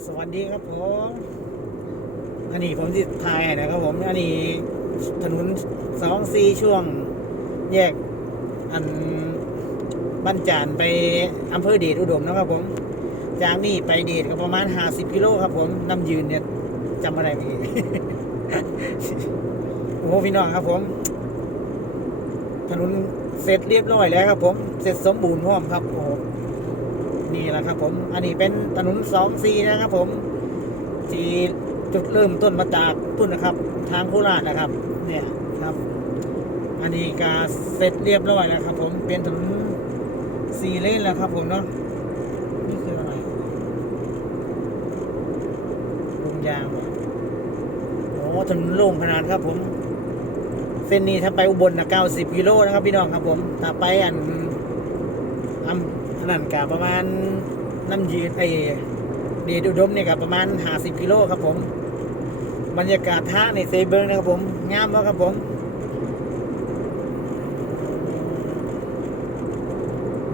สวัสดีครับผม อันนี้ผมจิถ่ายนะครับผม อันนี้ถนนสองซีช่วง แยกอันบ้านจานไปอำเภอเดชอุดมนะครับผม จากนี่ไปเดชก็ประมาณห้าสิบกิโลครับผมน้ำยืนเนี่ยจำอะไรไม่ได้โอ้โหพี่น้องครับผม ถนนเสร็จเรียบร้อยแล้วครับผม เสร็จสมบูรณ์พร้อมครับโอ้ นี่แหละครับ ผม อันนี้เป็นถนนสองซีนะครับ ผมที่จุดเริ่มต้นมาจากพุ่นนะครับ ทางโคราชนะครับ เนี่ยครับ อันนี้ก็เสร็จเรียบร้อยแล้วครับ ผมเป็นถนนสี่เลนแล้วครับ ผมเนาะนี่คืออะไรลงยางโอ้ถนนโล่งขนาดครับ ผม เส้นนี้ถ้าไปอุบลนะ90กิโลนะครับ พี่น้องครับ ผมถ้าไปอันอำอั นนั้นกะประมาณน้ำยืนไอเดชอุดมเนี่ยกับประมาณ50กิโลครับผม บรรยากาศท่าในเซเบิร์นะครับผมงามมากครับผม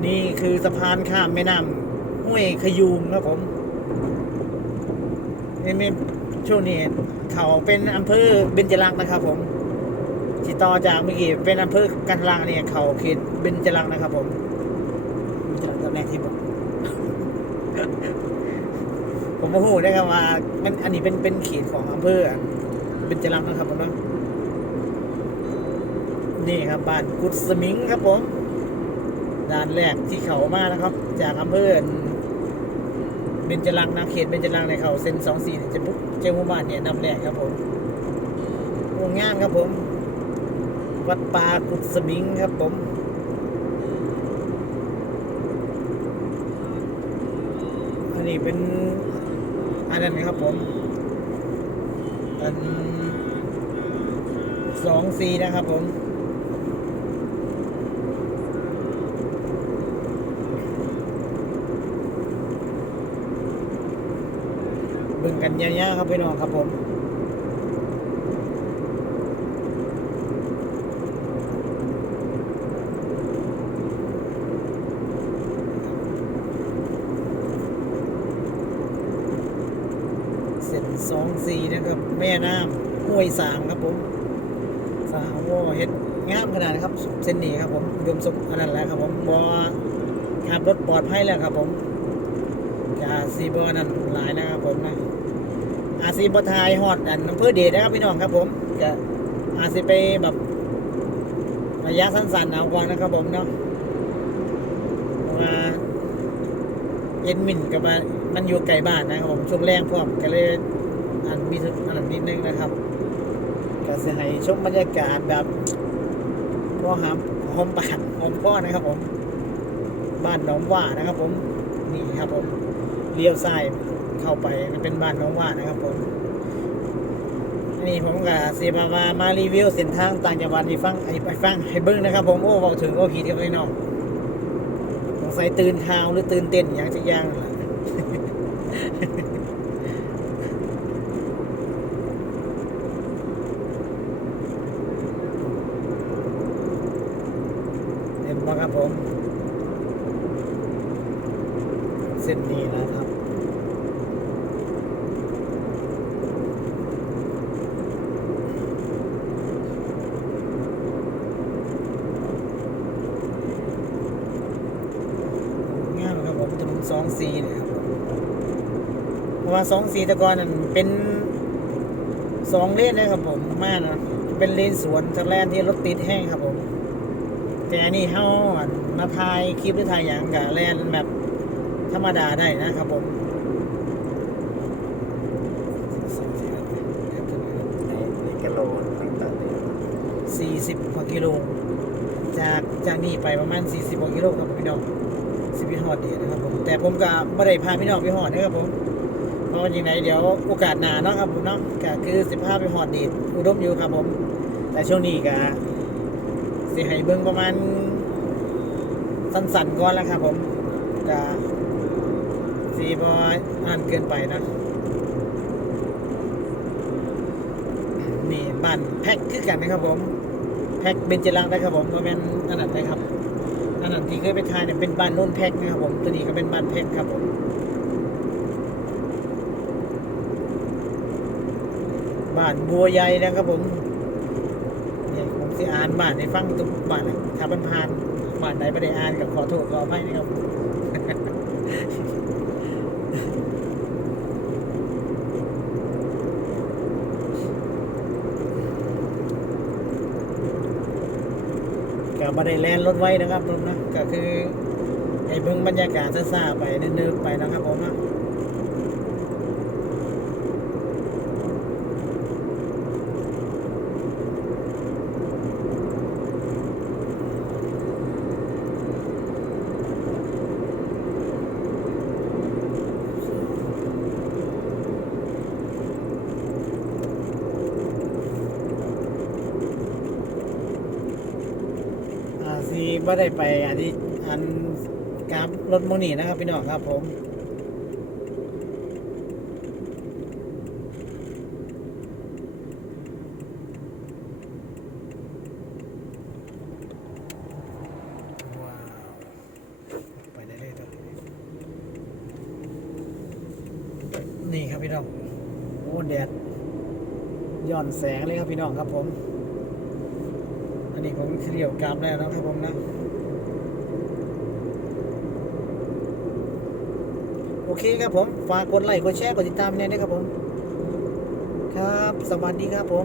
นี่คือสะพานข้ามแม่น้ำห้วยขยูงครับผมนี่ไม่ช่วงนี้เขาเป็นอำเภอเบญจรักษ์นะครับ ผมที่ต่อจากเมื่อกี้เป็นอำเภอกันลางเนี่ยเขาเขตเบญจรักษ์นะครับผม แหน่ที่บอกผมโมโหได้ครับว่า มันอันนี้เป็นเป็นเขตของอำเภอเบญจรักษ์นะครับผมเนาะนี่ครับบ้านกุดสมิงครับผมด่านแรกที่เขามานะครับ จากอำเภอเบญจรังนะเขตเบญจรังในเขาเส้นสองสี่จะปุ๊บเจ้าหมู่บ้านเนี่ยนำแรกครับผมโอ้งามครับผม วัดป่ากุดสมิงครับผม นี้เป็นอันนั้นะครับผมอันสองซีนะครับผมเบิ่งกันยาวๆครับพี่น้องครับผม เสองสีนะครับ แม่น้ำห้วยสางครับผมสาวโอเฮ็ดงามขนาดนะครับเส้นนี้ครับผมอุดมสุขขนาดแล้วครับผมบอขับรถปลอดภัยแล้วครับผมยาซีบอนั่นหลายนะครับผมนะอาซีบทายฮอดอันอำเภอเดชนะครับพี่น้องครับผมจะอาซีไปแบบระยะสั้นๆเอาก่อนนะครับผมเนาะเพราเอ็นมินกับว่ามันอยู่ไกลบ้านนะครับผมช่วงแรงพร้อมก็เลย อันมีอันนิดนึงนะครับก็จะให้ชมบรรยากาศแบบพ่อหามหอมปากหอมพ่อนะครับผม บ้านหนองว่านะครับ ผมนี่ครับผมเลี้ยวซ้ายเข้าไปเป็นบ้านน้องว่านะครับผมนี่ผมกับเซบาวามารีวิวเส้นทางต่างจังหวัดให้ฟังไปฟังให้เบิ้งนะครับ ผมโอ้บอกถึงโอ้ผิดครับน้องสงสัยตื่นข่าวหรือตื่นเต้นอย่างจะย่างนั่นแหละ เห็นปะครับผม เส้นนี้นะครับงามครับผมถนนสองสีนี่ยครับผมเพราะว่าสองสีตะกอนนั่นเป็นสองเลนเลยครับผมมากนะเป็นเลนสวนทางแลนที่รถติดแห้งครับผม แต่อันนี้เฮามาถ่ายคลิปหรือถ่ายอย่างกับแลนแบบ ธรรมดาได้นะครับผมนี่กิโลต่างๆนี่สี่สิบกว่ากิโล จากจากนี่ไปประมาณสี่สิบกว่ากิโลครับพี่น้องสิบพิฮอดเดียวนะครับผมแต่ผมก็ไม่ได้พาพี่น้องไปฮอดนะครับผมเพราะว่าอย่างไรเดี๋ยวโอกาสหน้าเนาะครับผมเนาะก็คือสิบห้าไปฮอดเดีดอุดมอยู่ครับผม แต่ช่วงนี้ก็สิให้เบิ่งประมาณสั้นๆก่อนแล้วครับผมก็ สีบอยอ่านเกินไปนะ นี่บ้านแพ็คคือกันนะครับผม แพ็คเบญจรังค์นะครับผมโมเมนอันนั้นนะครับอันนั้นที่เคยไปทายเนี่ยเป็นบ้านโน่นแพ็คนะครับผมตัวนี้ก็เป็นบ้านแพ็คครับผมบ้านบัวใหญ่นะครับผมเนี่ยผมสิอ่านบ้านให้ฟังทุกบ้านนะถ้ามันผ่านบ้านไหนไม่ได้อ่านก็ขอโทษขออภัยนะครับ ก็บ่ได้แล่นรถไว้นะครับผมนะก็คือไอ้เบิ่งบรรยากาศซ่าๆไปเนินๆไปนะครับผมนะอ่าสิ บ่ได้ไปอันนี้อันกราบรถโมนี่นะครับพี่น้องครับผมไปได้เลยครับนี่ครับพี่น้องโอ้แดดย้อนแสงเลยครับพี่น้องครับผม อันนี้ผมเสี่ยวกราฟแล้วนะครับผมนะโอเคครับผม ฝากกดไลค์กดแชร์กดติดตามเนี่ยนะครับผม ครับ สวัสดีครับผม